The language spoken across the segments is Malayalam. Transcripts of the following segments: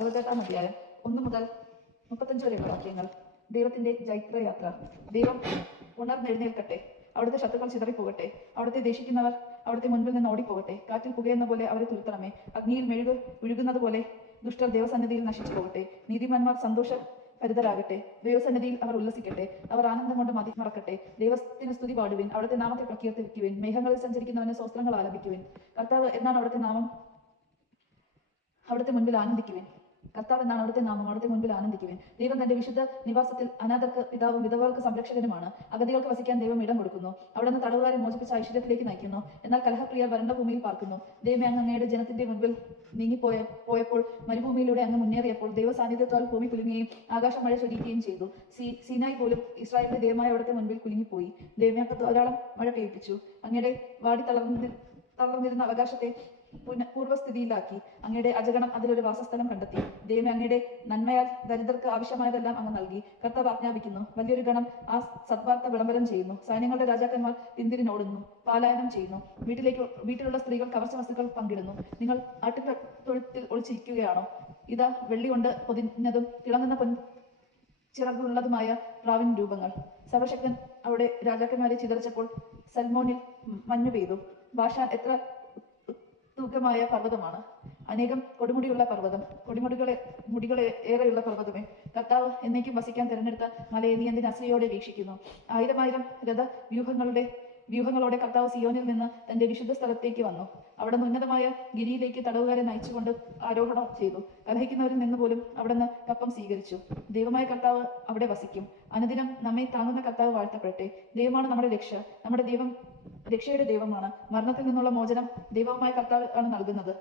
അറുപത്തെട്ടാം അധ്യായം ഒന്ന് മുതൽ മുപ്പത്തഞ്ച് വരെയുള്ള വാക്യങ്ങൾ ദൈവത്തിന്റെ ജൈത്രയാത്ര. ദൈവം ഉണർന്നെഴുന്നേൽക്കട്ടെ. അവിടുത്തെ ശത്രുക്കൾ ചിതറിപ്പോകട്ടെ. അവിടുത്തെ ദേഷിക്കുന്നവർ അവിടുത്തെ മുൻപിൽ നിന്ന് ഓടിപ്പോകട്ടെ. കാറ്റിൽ പുകയെന്ന പോലെ അവരെ തുരുത്തണമേ. അഗ്നിയിൽ മെഴുക് ഒഴുകുന്നത് പോലെ ദുഷ്ടർ ദൈവസന്നിധിയിൽ നശിച്ചു പോകട്ടെ നീതിമാന്മാർ സന്തോഷ ഭരിതരാകട്ടെ ദൈവസന്നിധിയിൽ അവർ ഉല്ലസിക്കട്ടെ. അവർ ആനന്ദം കൊണ്ട് മതി മറക്കട്ടെ. ദൈവത്തിന് സ്തുതി പാടുവിൻ. അവിടുത്തെ നാമത്തെ പ്രകീർത്തിക്കുവിൻ. മേഘങ്ങളിൽ സഞ്ചരിക്കുന്നവന് സ്വസ്ത്രങ്ങൾ ആലപിക്കുവിൻ. കർത്താവ് എന്നാണ് അവിടുത്തെ നാമം? അവിടുത്തെ മുൻപിൽ ആനന്ദിക്കുവിൻ. കർത്താവ് എന്നാണ് അവിടുത്തെ നാമം അവിടുത്തെ മുൻപിൽ ആനന്ദിക്കുവിൻ. ദൈവം തന്റെ വിശുദ്ധ നിവാസത്തിൽ അനാഥർക്ക് പിതാവും വിധവകൾക്ക് സംരക്ഷകനുമാണ്. അഗതികൾക്ക് വസിക്കാൻ ദൈവം ഇടം കൊടുക്കുന്നു. അവിടുന്ന് തടവുകാരെ മോചിപ്പിച്ച ഐശ്വര്യത്തിലേക്ക് നയിക്കുന്നു. എന്നാൽ കലഹപ്രിയ വരണ്ട ഭൂമിയിൽ പാർക്കുന്നു. ദൈവം അങ്ങ് അങ്ങയുടെ ജനത്തിന്റെ മുൻപിൽ നീങ്ങിപ്പോയ പോയപ്പോൾ മരുഭൂമിയിലൂടെ അങ്ങ് മുന്നേറിയപ്പോൾ ദൈവ സാന്നിധ്യത്താൽ ഭൂമി കുലുങ്ങുകയും ആകാശം മഴ ചൊരിയുകയും ചെയ്തു. സീ സീനായി പോലും ഇസ്രായേലിന്റെ ദൈവമായ അവിടുത്തെ മുൻപിൽ കുലുങ്ങിപ്പോയി. ദൈവമേ ധാരാളം മഴ പെയ്യിപ്പിച്ചു. അങ്ങയുടെ വാടി തളർന്നി തളർന്നിരുന്ന അവകാശത്തെ പൂർവസ്ഥിതിയിലാക്കി അങ്ങയുടെ അജഗണം അതിലൊരു വാസസ്ഥലം കണ്ടെത്തി. ദൈവമേ അങ്ങയുടെ നന്മയാൽ ദരിദ്രർക്ക് ആവശ്യമായതെല്ലാം അങ്ങ് നൽകി. കർത്താവ് ആജ്ഞാപിക്കുന്നു വലിയൊരു ഗണം ആ സദ്വാർത്ത വിളംബരം ചെയ്യുന്നു. സൈന്യങ്ങളുടെ രാജാക്കന്മാർ പിന്തിരിനോടുന്നു പാലായനം ചെയ്യുന്നു. വീട്ടിലേക്ക് വീട്ടിലുള്ള സ്ത്രീകൾ കവർച്ച വസ്തുക്കൾ പങ്കിടുന്നു. നിങ്ങൾ ആട്ടിൻ തൊഴുത്തിൽ ഒളിച്ചിരിക്കുകയാണോ? ഇതാ വെള്ളി കൊണ്ട് പൊതിഞ്ഞതും തിളങ്ങുന്ന പൊൻ ചിറകുള്ളതുമായ പ്രാവിൻ രൂപങ്ങൾ. സർവശക്തൻ അവിടെ രാജാക്കന്മാരെ ചിതറിച്ചപ്പോൾ സൽമോനിൽ മഞ്ഞു പെയ്തു. ഭാഷ എത്ര തൂക്കമായ പർവതമാണ്. അനേകം കൊടുമുടിയുള്ള പർവതം കൊടിമുടികളെ മുടികളെ ഏറെയുള്ള പർവതമേ. കർത്താവ് എന്നേക്കും വസിക്കാൻ തിരഞ്ഞെടുത്ത മലയെ നീ എന്തിന് അസൂയോടെ വീക്ഷിക്കുന്നു? ആയിരമായിരം രഥ വ്യൂഹങ്ങളുടെ വ്യൂഹങ്ങളോടെ കർത്താവ് സിയോനിൽ നിന്ന് തന്റെ വിശുദ്ധ സ്ഥലത്തേക്ക് വന്നു. അവിടെ ഉന്നതമായ ഗിരിയിലേക്ക് തടവുകാരെ നയിച്ചുകൊണ്ട് ആരോഹണം ചെയ്തു. കലഹിക്കുന്നവരിൽ നിന്ന് പോലും അവിടുന്ന് കപ്പം സ്വീകരിച്ചു. ദൈവമായ കർത്താവ് അവിടെ വസിക്കും. അനുദിനം നമ്മെ താങ്ങുന്ന കർത്താവ് വാഴ്ത്തപ്പെടട്ടെ. ദൈവമാണ് നമ്മുടെ രക്ഷ. നമ്മുടെ ദൈവം രക്ഷയുടെ ദൈവമാണ്. മരണത്തിൽ നിന്നുള്ള മോചനം ദൈവമായ കർത്താവ് ആണ് നൽകുന്നത്.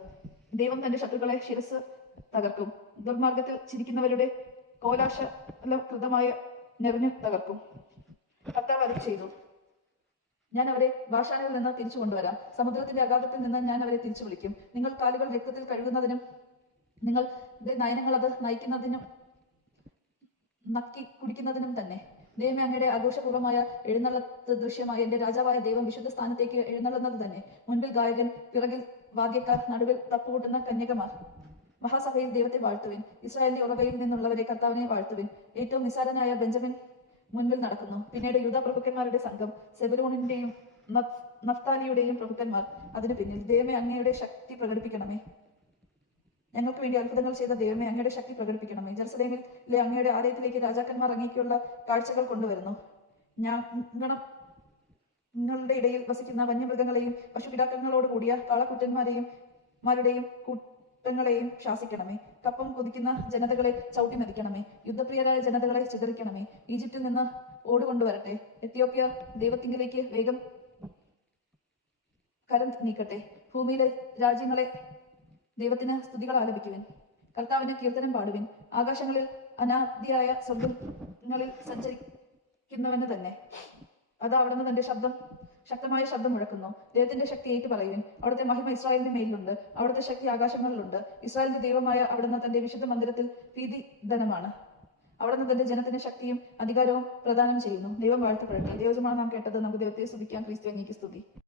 ദൈവം തന്റെ ശത്രുക്കളെ ശിരസ് തകർക്കും. ദുർമാർഗത്തിൽ ചിരിക്കുന്നവരുടെ കോലാശ കോലാശലകൃതമായ നിറഞ്ഞു തകർക്കും. കർത്താവ് അത് ചെയ്തു. ഞാൻ അവരെ ഭാഷാനിൽ നിന്ന് തിരിച്ചു കൊണ്ടുവരാം. സമുദ്രത്തിന്റെ അഗാധത്തിൽ നിന്ന് ഞാൻ അവരെ തിരിച്ചു വിളിക്കും. നിങ്ങൾ കാലുകൾ രക്തത്തിൽ കഴുകുന്നതിനും നിങ്ങൾ നയനങ്ങൾ അത് നയിക്കുന്നതിനും നക്കി കുടിക്കുന്നതിനും തന്നെ. ദൈവമേ അങ്ങയുടെ ആഘോഷപൂർവമായ എഴുന്നള്ളത്ത് ദൃശ്യമായ എന്റെ രാജാവായ ദൈവം വിശുദ്ധ സ്ഥാനത്തേക്ക് എഴുന്നള്ളുന്നത് തന്നെ. മുൻപിൽ ഗായകൻ പിറകിൽ വാദ്യക്കാർ നടുവിൽ തപ്പുകൂട്ടുന്ന കന്യകമാർ. മഹാസഭയിൽ ദൈവത്തെ വാഴ്ത്തുവിൻ. ഇസ്രായേലിന്റെ ഉറവയിൽ നിന്നുള്ളവരെ കർത്താവിനെ വാഴ്ത്തുവിൻ. ഏറ്റവും നിസാരനായ ബെഞ്ചമിൻ മുൻപിൽ നടക്കുന്നു. പിന്നീട് യൂത പ്രഭുക്കന്മാരുടെ സംഘം സെബലൂണിന്റെയും നഫ്- നഫ്താലിയുടെയും പ്രഭുക്കന്മാർ. അതിനു പിന്നിൽ ദൈവമേ അങ്ങയുടെ ശക്തി പ്രകടിപ്പിക്കണമേ. ഞങ്ങൾക്ക് വേണ്ടി അത്ഭുതങ്ങൾ ചെയ്ത ദൈവമേ അങ്ങയുടെ ശക്തി പ്രകടിപ്പിക്കണമേ ജെറുസലേമിലെ അങ്ങയുടെ ആലയത്തിലേക്ക് രാജാക്കന്മാർ അങ്ങേക്കുള്ള കാഴ്ചകൾ കൊണ്ടുവരുന്നു. ഞാൻ നിങ്ങളുടെ ഇടയിൽ വസിക്കുന്ന വന്യമൃഗങ്ങളെയും പശുപിതാക്കങ്ങളോട് കൂടിയ കാളക്കുറ്റന്മാരെയും മാരുടെയും കൂട്ടങ്ങളെയും ശാസിക്കണമേ. കപ്പം കൊതിക്കുന്ന ജനതകളെ ചവിട്ടി മതിക്കണമേ യുദ്ധപ്രിയരായ ജനതകളെ ചിതറിക്കണമേ. ഈജിപ്തിൽ നിന്ന് ഓടുകൊണ്ടുവരട്ടെ. എത്യോപ്യ ദൈവത്തിങ്കിലേക്ക് വേഗം കരം നീക്കട്ടെ. ഭൂമിയിലെ രാജ്യങ്ങളെ ദൈവത്തിന് സ്തുതികൾ ആലപിക്കുവിൻ. കർത്താവിന് കീർത്തനം പാടുവിൻ. ആകാശങ്ങളിൽ അനാദിയായ സ്വർഗങ്ങളിൽ സഞ്ചരിക്കുന്നവന് തന്നെ. അത് അവിടുന്ന് തന്റെ ശബ്ദം ശക്തമായ ശബ്ദം മുഴക്കുന്നു. ദൈവത്തിന്റെ ശക്തി ഏറ്റു പറയുവിൻ. അവിടുത്തെ മഹിമ ഇസ്രായേലിന്റെ മേലിലുണ്ട്. അവിടുത്തെ ശക്തി ആകാശങ്ങളിലുണ്ട്. ഇസ്രായേലിന്റെ ദൈവമായ അവിടുന്ന് തന്റെ വിശുദ്ധ മന്ദിരത്തിൽ ഭീതിധനമാണ് അവിടുന്ന് തന്റെ ജനത്തിന് ശക്തിയും അധികാരവും പ്രദാനം ചെയ്യുന്നു. ദൈവം വാഴ്ത്തപ്പെടട്ടെ. ദൈവമാണ് നാം കേട്ടത്. നമുക്ക് ദൈവത്തെ സ്തുതിക്കാം. ക്രിസ്തു സ്തുതി.